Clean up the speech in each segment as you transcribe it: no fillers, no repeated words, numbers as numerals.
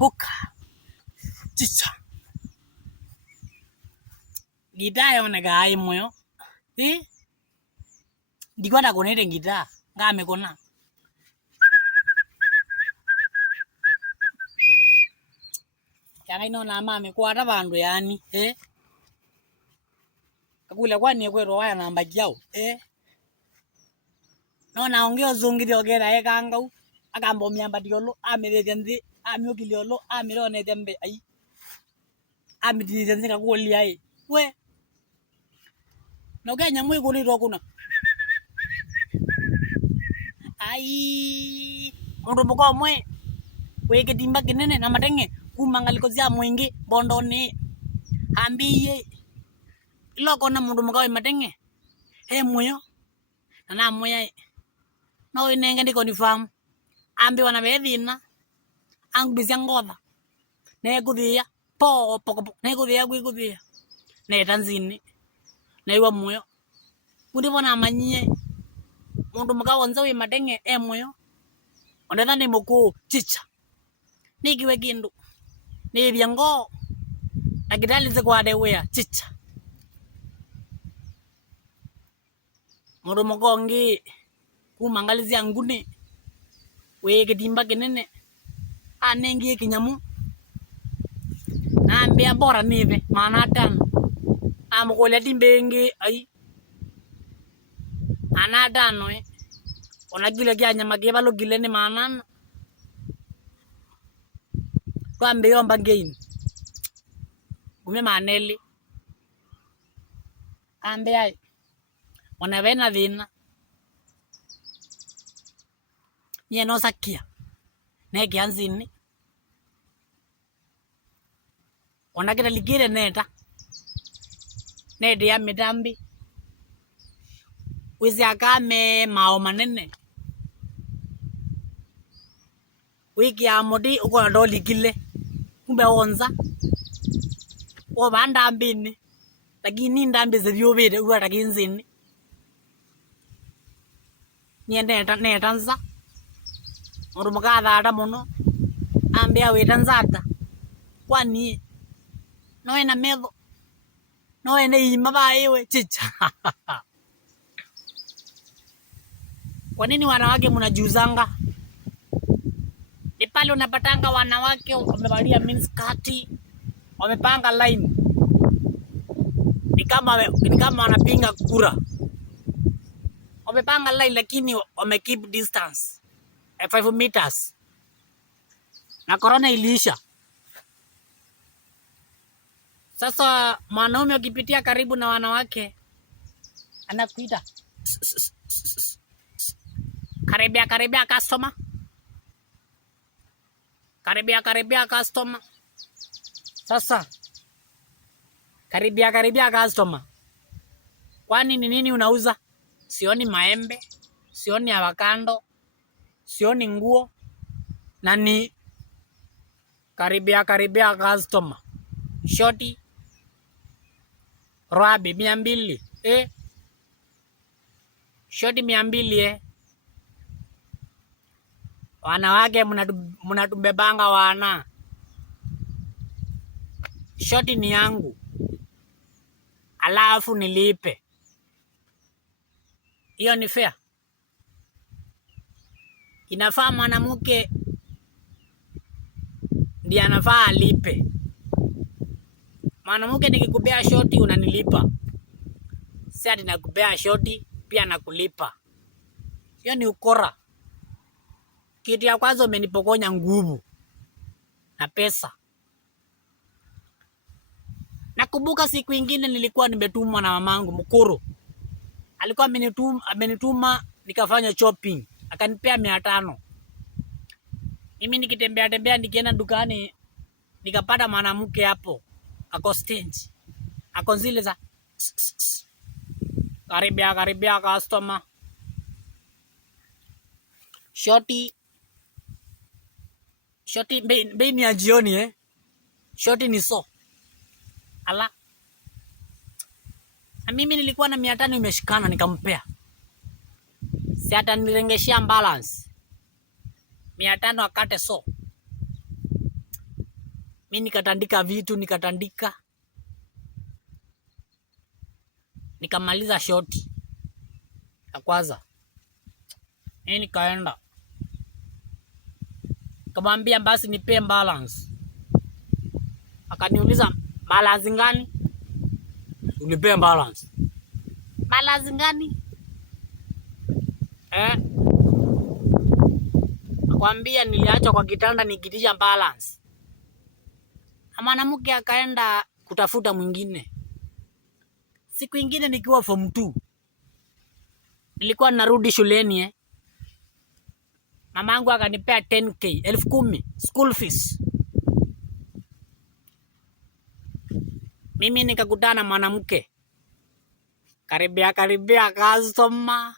Hoka. Chicha. Gitaa yoneka ai moyo. Ndikwenda kunete gitaa. Ngame kona. Yana inona mame kwata bandu yani. Kakule kwani kwero waya namba jao. Nona ongeo zungiri ogera ekangau. Akambo miamba diolo. Amirete nzi. Amiokiliolo. Amirone tembe. Ai. Amitini nzi kakuli ai. We. Nogenya mwe kunito kuna. Ai. Mundu mko mwe. Weke timba kinene na matenge. Kumangaliko zia mwingi. Bondone. Ambiye. Iloko na mundu mkawe matenge. Mweyo. Na mweya. No inenge ndiko ni famu. Ambi wana bedina. Angubizia ngotha. Nekuthia. Poko. Nekuthia gwikuthia. Netanzini. Naiwa mweyo. Kundi bona amanyie. Mundu mkawe nza wi matenge. Mweyo. Ondetha ni muku. Chicha. Nikiwe kindu. Nibia ngo. Nakitalize kwa dewea. Chicha. Mundu mkongi. Kumangalizia ngune. Weke timba kinene. Anengi kinyamu. Ambia bora nive. Manatano. Amukole timbengi. Ai. Anatano Onagile kia nyama kebalo gilene manana. Kwa mbeyomba gain. Kume maneli. Ambe ai. Onavena vina. Nye no sakia. Neki anzini. Onakita ligire neta. Nede ya midambi. Wizi akame mao manene. Wiki ya modi uko na doli gile. Kumbe onza. Oba ndambini. Lakini ndambi ziliobede uwa takinzini. Niende netanza. Mundu mukatha ata muno. Ambia wetanzata. Kwani noe na medho. Noe na ima baewe. Chicha. Kwa nini wanawake mnajuzanga? Ni pale unapatanga wanawake wamevalia miniskati, wamepanga line. Ni kama wanapinga kura. Wamepanga line lakini keep distance. 5 meters. Na corona iliisha. Sasa mwanaume ukipitia karibu na wanawake anakuita. Karibia customer. Karibia customer. Sasa karibia customer. Kwani ni nini unauza? Sioni maembe, sioni avocado, sioni nguo. Nani karibia customer. Shoti Rabi 200. Shoti 200. Wanawake mnatumbebanga wana. Shoti ni yangu. Alafu nilipe. Hiyo ni fair. Inafaa mwanamke ndiye anafaa alipe. Mwanamke nikikupea shoti unanilipa. Si ati nakupea shoti pia nakulipa. Hiyo ni ukora. Kitu ya kwanza umenipokonya nguvu na pesa. Nakumbuka siku ingine nilikuwa nimetumwa na mamangu Mkuru. Alikuwa amenituma nikafanya shopping. Akanipea 500. Mimi nikitembea nikienda dukani nikapata mwanamke hapo. Ako stage. Ako zile za karibia customer. Shoti bei ni ya jioni Shoti ni so. Ala. Na mimi nilikuwa na 500 imeshikana nikampea. Si hata nirengeshia balance. 500 akate so. Mimi nikatandika vitu, nikamaliza shoti ya kwanza. Mimi nikaenda kamwambia basi nipe balance. Akaniuliza balance gani? Unipe balance. Balance gani? Nakwambia niliacha kwa kitanda nikitisha balance. Na mwanamke akaenda kutafuta mwingine. Siku ingine nikiwa form 2. Nilikuwa narudi shuleni Mamangu akanipea 10k, 10,000 school fees. Mimi nikakutana na mwanamke. Karibia customer.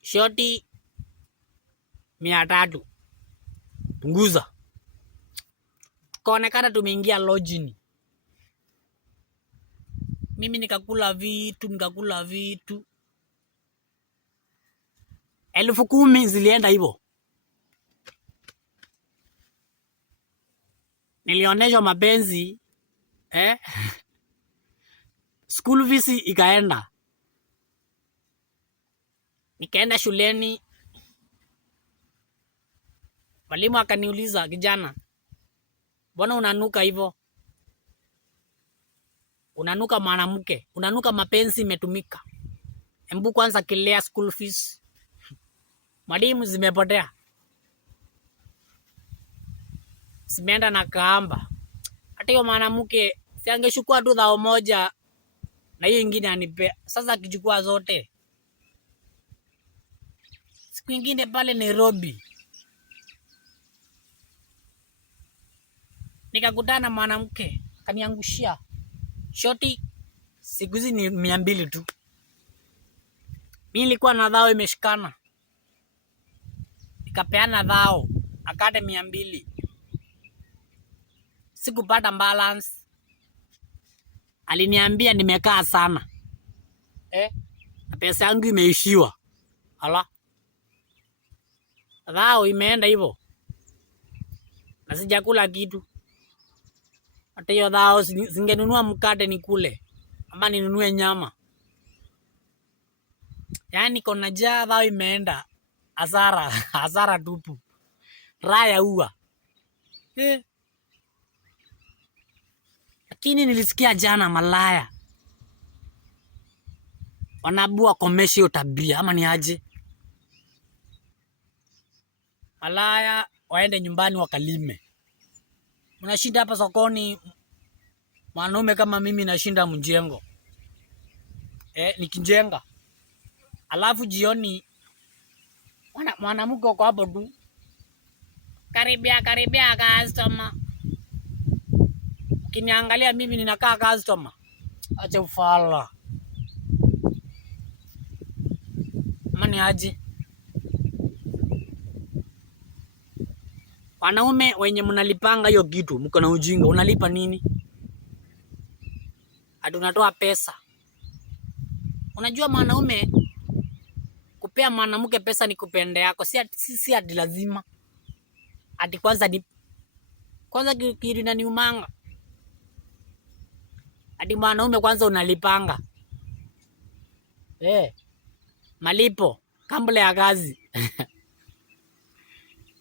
Shoti 300. Punguza. Tukaonekana tumeingia lodging. Mimi nikakula vitu. 10,000 zilienda hivyo. Nilioneshwa mapenzi. School fees ikaenda. Nikaenda shuleni. Mwalimu akaniuliza, kijana, mbona unanuka hivyo? Unanuka mwanamke, unanuka mapenzi imetumika. Embu kwanza clear school fees. Mwalimu zimepotea. Simeenda na kaamba. Hata hiyo mwanamke si angechukua tu 1,000 na hiyo ingine anipea. Sasa akichukua zote. Siku ingine pale Nairobi nikakutana na mwanamke kaniangushia shoti. Siku hizi ni 200 tu. Mimi nilikuwa na dhao imeshikana. Nikapeana dhao akate 200. Sikupata balance. Aliniambia nimekaa sana. Pesa yangu imeishiwa. Ala. Dhao imeenda hivyo. Na sijakula kitu. Hata hiyo dhao singenunua mkate nikule. Ama ninunue nyama. Yaani kona jaa dhao imeenda. Hasara tupu. Raya ua. Lakini nilisikia jana malaya wanabua komesha hiyo tabia, ama ni aje? Malaya waende nyumbani wakalime. Unashinda hapa sokoni, mwanaume kama mimi nashinda mjengo. Nikijenga. Alafu jioni mwanamke uko hapo tu. Karibia customer. Ukiniangalia mimi ninakaa customer. Acha ufala. Mani aje? Wanaume wenye mnalipanga hiyo kitu, mko na ujinga. Unalipa nini? Hadi unatoa pesa. Unajua mwanaume kupea mwanamke pesa ni kupende yako. Si hadi lazima. Hadi kwanza kiri na niumanga. Hadi mwanaume kwanza unalipanga. Malipo kabla ya kazi.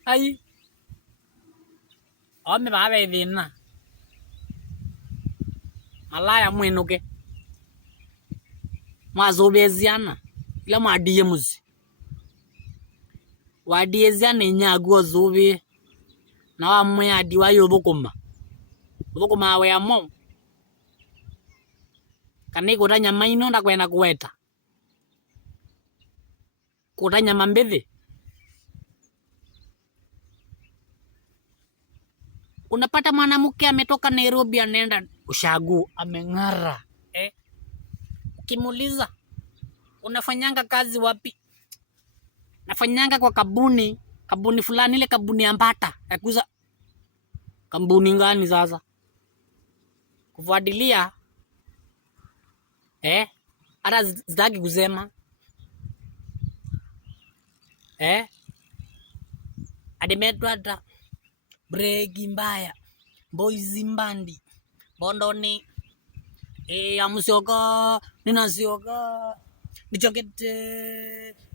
Ai. Ome bawe dhina. Malaya mwenuke. Mwazobeziana. Ila mwadie muzi. Wadieziana inyaguo zobe. Na wamwe adi wayo thukuma. Thukuma awe amo. Kani kuta nyama ino ndakwenda kuweta. Kuta nyama mbithi. Unapata mwanamke ametoka Nairobi anaenda ushago ameng'ara. Ukimuuliza unafanyanga kazi wapi? Nafanyanga kwa kabuni fulani, ile kabuni ya Mbata. Yakuza kabuni ngani sasa? Kufuatilia hata zitaki kusema. Ademetwa breki mbaya. boys mbandi bondoni amusioka ninasioka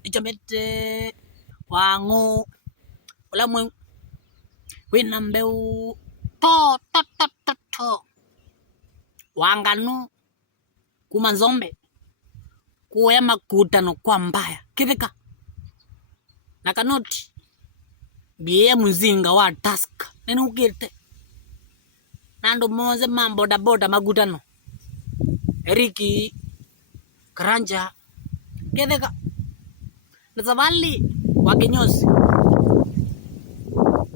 nichomete wangu ula mwe wina mbeu to wanganu kuma nzombe kuya makutano kwa mbaya kithika na kanoti biye muzinga wa task nene ukirte nando moze mamboda boda magutano Eriki Karanja ketheka nazavali wakinyosi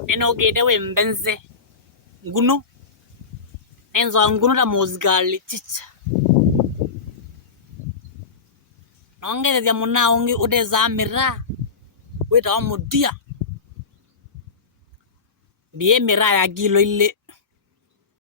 neno gede we mbenze nguno enzo nguno da mozgali chicha nongere ya muna ongi udeza mira weta mudia biye mira ya kilo ile